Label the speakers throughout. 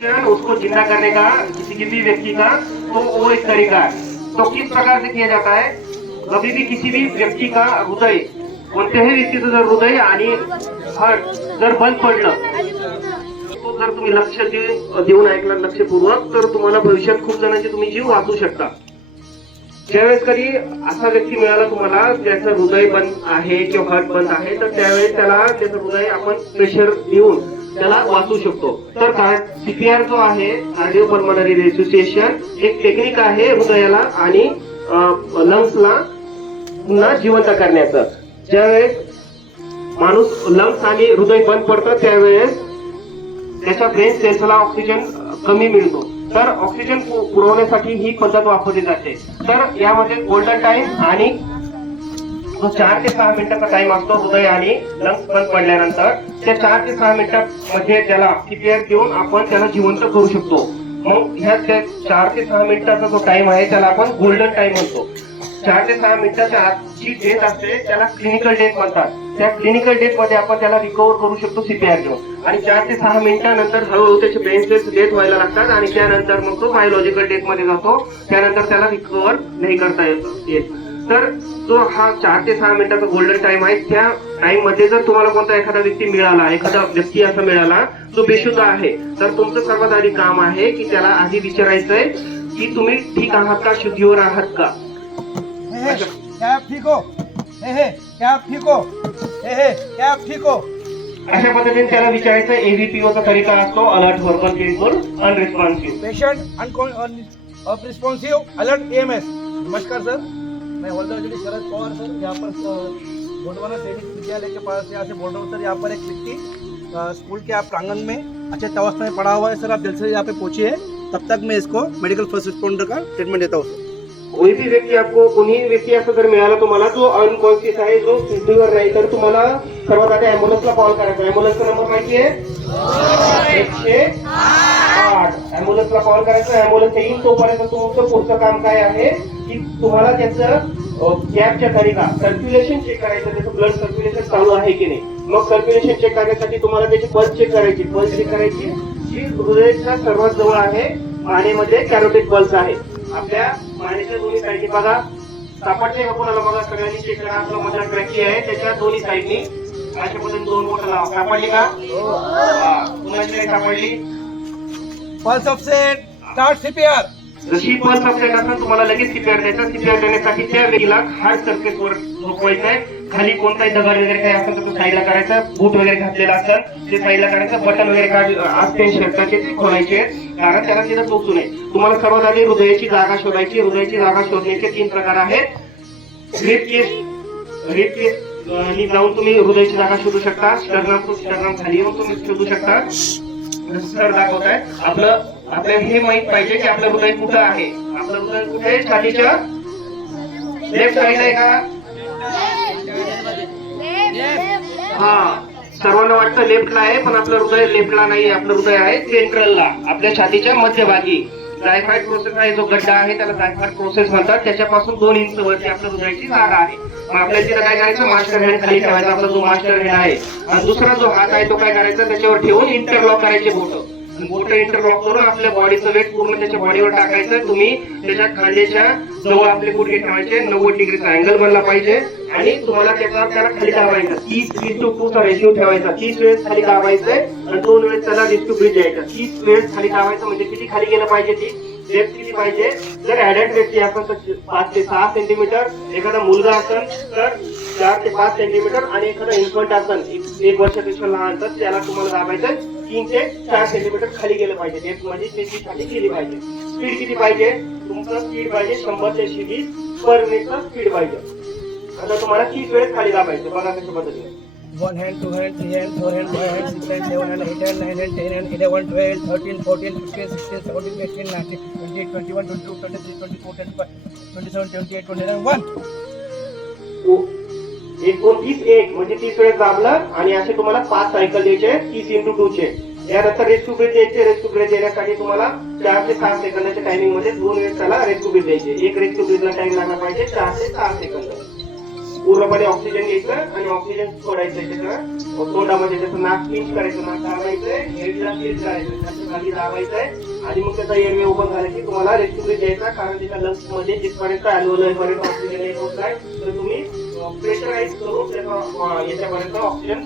Speaker 1: उसको जिंदा करने का किसी किसी व्यक्ति का तो वो एक तरीका है। तो किस प्रकार से किया जाता है? कभी भी किसी भी व्यक्ती का हृदय कोणत्याही व्यक्तीचं जर हृदय आणि हट जर बंद पडलं तो जर तुम्ही लक्ष दे- देऊन ऐकला लक्षपूर्वक तर तुम्हाला भविष्यात खूप जणांचे तुम्ही जीव वाचू शकता. ज्यावेळेस कधी असा व्यक्ती मिळाला तुम्हाला ज्याचं हृदय बंद आहे किंवा हट बंद आहे तर त्यावेळेस त्याला त्याचं हृदय आपण प्रेशर देऊन त्याला वाचू शकतो. तर सीपीआर जो आहे कार्डिओ पल्मनरी रेसोसिएशन एक टेक्निक आहे हृदयाला आणि लंग्सला पुन्हा जिवंत करण्याचं. ज्यावेळेस माणूस लंग्स आणि हृदय बंद पडतं त्यावेळेस त्याच्या ब्रेन सेल्सला ऑक्सिजन कमी मिळतो. तर ऑक्सिजन पुरवण्यासाठी ही पद्धत वापरली जाते. तर यामध्ये गोल्डन टाइम आणि जो चार ते सहा मिनिटाचा टाइम असतो हृदय आणि लंग्स बंद पडल्यानंतर. त्या चार ते सहा मिनिटामध्ये त्याला सीपीआर देऊन आपण त्याला जिवंत करू शकतो. मग ह्या त्या चार ते सहा मिनिटाचा जो टाइम आहे त्याला आपण गोल्डन टाइम म्हणतो. चार ते सहा मिनिटाच्या आत जी डेथ असते त्याला क्लिनिकल डेथ म्हणतात. त्या क्लिनिकल डेथमध्ये आपण त्याला रिकवर करू शकतो सीपीआर देऊन आणि चार ते सहा मिनिटानंतर हळूहळू त्याचे ब्रेन सेल्स डेथ व्हायला लागतात आणि त्यानंतर मग तो बायोलॉजिकल डेथमध्ये जातो. त्यानंतर त्याला रिकवर नाही करता येत येत. तर जो हा चार ते सहा मिनिटाचा गोल्डन टाइम आहे त्या टाइममध्ये जर तुम्हाला कोणता एखादा व्यक्ती मिळाला एखादा व्यक्ती असा मिळाला जो बेशुद्ध आहे तर तुमचं सर्वात आधी काम आहे की त्याला आधी विचारायचंय की तुम्ही ठीक आहात का शुद्धीवर आहात का?
Speaker 2: हे हे हो. हे हे हो. हे हे हो.
Speaker 1: अशा पद्धतीने त्याला विचारायचं एव्हीपीओ चा तरीका असतो alert verbal केसफुल unresponsive
Speaker 2: patient unresponsive alert AMS नमस्कार सर मैं शरद पवार सर यहाँ पर गोंडवाना सैनिक विद्यालय के पास यहाँ से बोल रहा हूँ सर यहाँ पर एक व्यक्ति स्कूल के आप प्रांगण में अच्छे अवस्था में पड़ा हुआ है सर आप जल्द से यहाँ पे पहुंचिए तब तक मैं इसको मेडिकल फर्स्ट रिस्पॉन्डर का ट्रीटमेंट देता हूँ
Speaker 1: कोई भी व्यक्ती आपको कोणीही व्यक्ती असं जर मिळाला तुम्हाला जो अनकॉन्शियस आहे जो सिद्धीवर नाही तर तुम्हाला सर्वात आधी अँब्युलन्सला कॉल करायचा अँब्युलन्सचा नंबर माहिती आहे एकशे आठ। अँब्युलन्सला कॉल करायचा अँब्युलन्स येईल तोपर्यंत तुमचं पुढचं काम काय आहे? की तुम्हाला त्याचं गॅपच्या तारीखा सर्क्युलेशन चेक करायचं त्याचं ब्लड सर्क्युलेशन चालू आहे की नाही? मग सर्क्युलेशन चेक करण्यासाठी तुम्हाला त्याची पल्स चेक करायची. पल्स चेक करायची जी हृदयाच्या सर्वात जवळ आहे मानेमध्ये कॅरोटिक पल्स आहे. आपल्या मानेच्या दोन्ही साईडनी बघा. सापडते का कोणाला बघा? सगळ्यांनी चेक करा. आपलं मधला क्रॅकी आहे त्याच्या दोन्ही साईडनी अशा पद्धतीने दोन बोट लावा सापडली का? हा. कुणाची सापडली.
Speaker 2: Pulse off set start CPR
Speaker 1: जशी पल्स अपडेट असेल तुम्हाला लगेच सीपीआर द्यायचा सीपीआर देण्यासाठी त्या व्यक्तीला हार्ड सर्फेस वर झोपवायचं आहे खाली कोणताही दगड वगैरे काही असेल तर तो साईडला करायचा. बूट वगैरे घातलेला असेल ते साईडला करायचं. बटन वगैरे काढ असते शर्टाचे ते खोलायचे कारण त्याला तिथं टोचू नये. तुम्हाला सर्वात आधी हृदयाची जागा शोधायची. हृदयाची जागा शोधण्याचे तीन प्रकार आहेत. रेप केस रेप केस नी जाऊन तुम्ही हृदयाची जागा शोधू शकता. स्टर्नम टू स्टर्नम खाली येऊन तुम्ही शोधू शकता. सर दाखवत आहे आपलं आपल्याला हे माहीत पाहिजे की आपलं हृदय कुठं आहे? आपलं हृदय कुठे? आहे छातीच्या लेफ्ट साईड आहे का? हा. सर्वांना वाटतं लेफ्टला आहे पण आपलं हृदय लेफ्टला नाही आपलं हृदय आहे सेंट्रलला आपल्या छातीच्या मध्यभागी. जायफाईड प्रोसेस आहे जो गड्डा आहे त्याला जायफाईड प्रोसेस म्हणतात. त्याच्यापासून दोन इंच वरती आपल्या हृदयाची जागा आहे. मग आपल्याला तिथं काय करायचं? मास्टर हँड खाली ठेवायचा आपला जो मास्टर हँड आहे. आणि दुसरा जो हात आहे तो काय करायचा? त्याच्यावर ठेवून इंटरलॉक करायचे बोट. बोट इंटरलॉक करून आपल्या बॉडीचं वेट पूर्ण त्याच्या बॉडीवर टाकायचं तुम्ही त्याच्या खांद्याच्या जवळ आपले गुडघे ठेवायचे. नव्वद डिग्रीचा अँगल बनला पाहिजे. आणि तुम्हाला त्याच्यावर त्याला खाली दाबायचं तीस तीस टू टू चा रेशिओ ठेवायचा. तीस वेळेस खाली दाबायचंय आणि दोन वेळेस त्याला डिस्ट्रीब्यूट द्यायचा तीस वेळेस खाली दाबायचं म्हणजे किती खाली गेलं पाहिजे ती? डेप्थ किती पाहिजे? जर ऍडल्ट व्यक्ती असेल तर पाच ते सहा सेंटीमीटर एखादा मुलगा असेल तर चार ते पाच सेंटीमीटर आणि एखादा इन्फंट असेल एक- एक वर्षापेक्षा लहान तर त्याला तुम्हाला दाबायचं तीन ते चार सेंटीमीटर खाली गेलं पाहिजे डेप्थ म्हणजे त्याची खाली गेली पाहिजे स्पीड किती पाहिजे तुमचं स्पीड पाहिजे शंभर ते एकशे वीस पर मिनिटचं स्पीड पाहिजे आता तुम्हाला तीस वेळेस खाली दाबायचं बघा कशा पद्धतीने
Speaker 2: One hand, two hand, three hand, four hand, five hand, six hand, seven hand, eight hand, nine hand, ten hand, eleven, twelve, thirteen, fourteen, fifteen, sixteen, seventeen, eighteen, nineteen, twenty-eight, twenty-one, twenty-two, twenty-three, twenty-four, twenty-five, twenty-seven, twenty-eight, twenty-nine, one.
Speaker 1: एकोणतीस एक म्हणजे तीस वेळेस दाबलं आणि असे तुम्हाला पाच सायकल द्यायचे तीस इंटू टू चे यानंतर रेस्क्यू ब्रेथ द्यायचे रेस्क्यू ब्रेथ देण्यासाठी तुम्हाला चार ते सहा सेकंदाच्या टायमिंगमध्ये दोन वेळेस त्याला रेस्क्यू ब्रेथ द्यायचे. एक रेस्क्यू ब्रेथला टाइम लागला पाहिजे चार ते सहा सेकंद. पूर्णपणे ऑक्सिजन घ्यायचं आणि ऑक्सिजन सोडायचं त्याचं तोंडामध्ये त्याचं नाक पिंच करायचं नाक दाबायचंय हेडला पिंच करायचं खाली दाबायचंय. आणि मग त्याचा एरवे ओपन झाला की तुम्हाला रेस्पिरेट द्यायचा कारण त्याच्या लंग्समध्ये जिथपर्यंत अल्वलय पर्यंत ऑक्सिजन येत होत आहे तर तुम्ही प्रेशराईज करून त्याचा याच्यापर्यंत ऑक्सिजन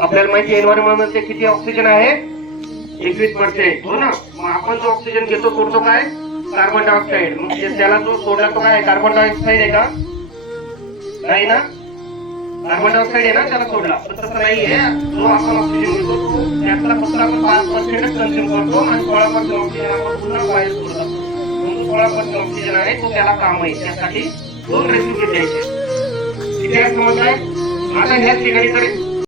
Speaker 1: आपल्याला माहिती एन्व्हायरमेंटमध्ये किती ऑक्सिजन आहे? एकवीस पर्सेंट हो ना? मग आपण जो ऑक्सिजन घेतो सोडतो काय? कार्बन डायऑक्साईड मग त्याला जो सोडला तो काय? कार्बन डायऑक्साईड आहे का? नाही ना? कार्बन डायऑक्साईड आहे ना त्याला सोडला? पण तसं नाही आहे. जो आपण ऑक्सिजन घेतो त्यातला फक्त आपण पाच पर्सेंटच कन्झ्युम करतो आणि सोळा पर्सेंट ऑक्सिजन आपण पुन्हा बाहेर सोडतो. जो सोळा पर्सेंट ऑक्सिजन आहे तो त्याला काम आहे. त्यासाठी दोन रेसिपी द्यायचे इतिहास आहे आता ह्याच ठिकाणी तरी